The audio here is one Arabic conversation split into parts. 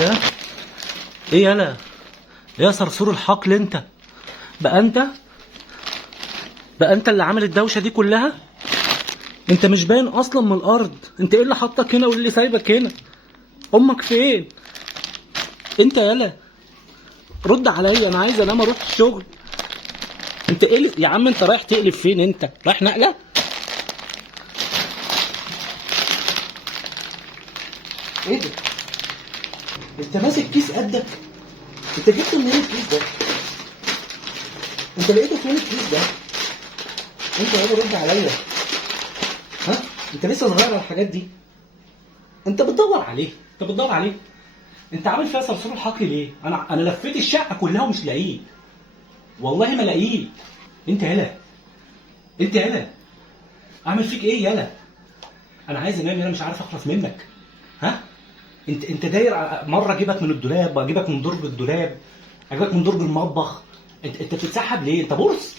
يا ايه يالا يا صرصور الحقل انت بقى انت اللي عامل الدوشه دي كلها. انت مش باين اصلا من الارض. انت ايه اللي حطك هنا وايه اللي سايبك هنا؟ امك فين انت يالا؟ رد عليا، انا عايز انام اروح الشغل. انت ايه يا عم؟ انت رايح تقلب فين؟ انت رايح نقله؟ ايه ده؟ انت ماسك كيس قدك؟ انت جبته منين الكيس ده؟ انت لقيته فين الكيس ده؟ انت يابا رد عليا. ها؟ انت لسه صغير على الحاجات دي. انت بتدور عليه. انت عامل فيها صرصور الحقل ليه؟ انا لفيت الشقه كلها ومش لاقيه. والله ما لاقيه. انت يالا اعمل فيك ايه يالا؟ انا عايز انام يالا، مش عارف اخلص منك. ها؟ انت داير مره اجيبك من الدولاب، اجيبك من درج الدولاب، اجيبك من درج المطبخ. انت بتتسحب ليه؟ انت بورس؟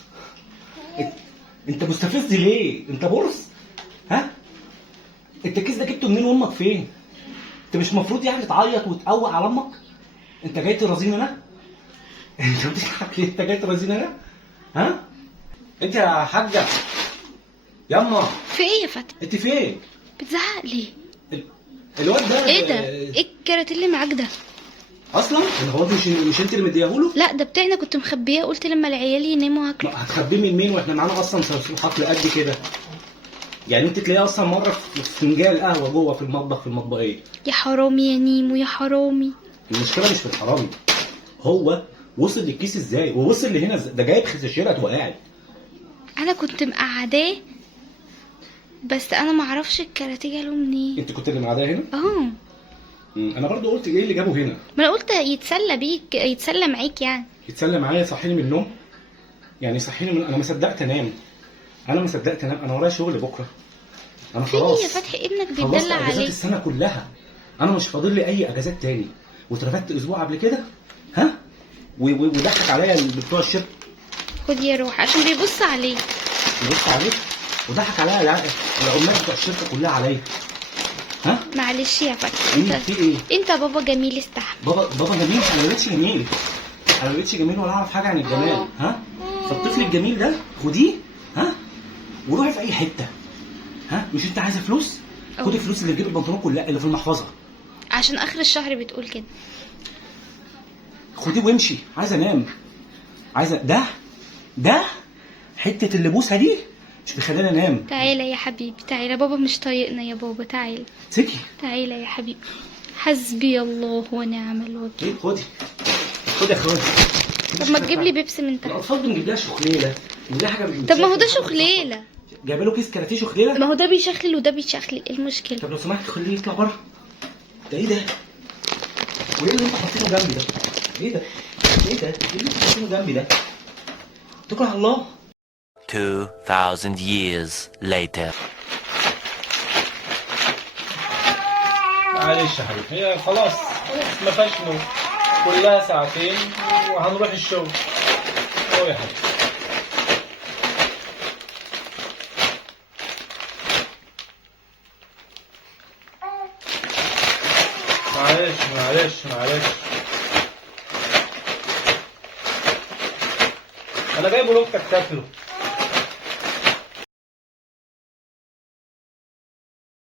انت مستفز ليه؟ انت بورس؟ ها؟ انت الكيس ده جبته منين وامك فين؟ انت مش المفروض يعني تعيط وتقوق على امك؟ انت جاي ترازيني انا؟ انت بتضحك ليه؟ انت جاي ترازيني انا؟ ها؟ انت يا حاجه ياما في ايه يا فتحي؟ انت فين؟ بتزعق ليه؟ الواد ده ايه ده؟ ايه الكرات اللي معاك ده؟ اصلا هو مش انت اللي مديهوله؟ لا ده بتاعنا، كنت مخبيه، قلت لما العيال يناموا هاكله. هتخبيه من مين واحنا معانا اصلا صرصور حقل قد كده؟ يعني انت تلاقيه اصلا مره في فنجان قهوه جوه في المطبخ، في المطبخيه. يا حرامي يا نيمو يا حرامي. المشكله مش في الحرامي، هو وصل للكيس ازاي ووصل لهنا ازاي؟ ده جايب خساشيرة وقاعد. انا كنت مقعداه بس انا معرفش الكراتيه جاله منين. انت كنت اللي معداه هنا؟ اه. انا برضو قلت ايه اللي جابه هنا؟ ما انا قلت يتسلى بيك، يتسلى معاك يعني. يتسلى معايا؟ يصحيني من النوم؟ يعني يصحيني من... انا ما صدقت انام. انا ورايا شغل بكره. انا خلاص. في يا فتحي ابنك خلصت بيدلع اجازات عليك. السنه كلها. انا مش فاضل لي اي اجازات تاني. واترفدت اسبوع قبل كده. ها؟ وضحك عليا بتوع الشركه. خد يا روح عشان بيبص عليك. بيبص عليك؟ وضحك عليا العمال بتوع الشركه كلها عليا. ها؟ معلش يا فتحي، في ايه؟ انت بابا جميل استحمل. بابا جميل؟ انا ما بقتش جميل. انا ما بقتش جميل ولا اعرف حاجه عن الجمال. ها؟ فالطفل الجميل ده خديه. ها؟ وروحي في اي حته. ها؟ مش انت عايزه فلوس؟ خدي الفلوس اللي في جيب البنطلون كلها، اللي في المحفظه. عشان اخر الشهر بتقول كده. خديه وامشي. عايزه انام. عايزه ده حته اللبوسه دي مش بيخليني انام. تعالى يا حبيبي تعالى، بابا مش طايقنا يا بابا، تعالى. سكي. تعالى يا حبيبي. حسبي الله ونعم الوكيل. خدي يا اخواتي. طب ما تجيب لي بيبسي من تحت. الاطفال بنجيب لها شخليله. بنجيب لها حاجه طب ما هو ده شخليله. جايبه له كيس كراتيه شخليله. ما هو ده بيشخلل وده بيشخلل، ايه المشكله؟ طب لو سمحت خليه يطلع بره. ده ايه ده؟ وايه اللي انت حاطينه جنبي ده؟ ايه ده؟ ايه اللي انت حاطينه جنبي ده؟ اتكل على الله. 2000 years later. معلش يا حبيبي، هي خلاص ما فيهاش نوم، كلها ساعتين وهنروح الشغل. هو يا حبيبي معلش انا جايبه لوكتك تاكله.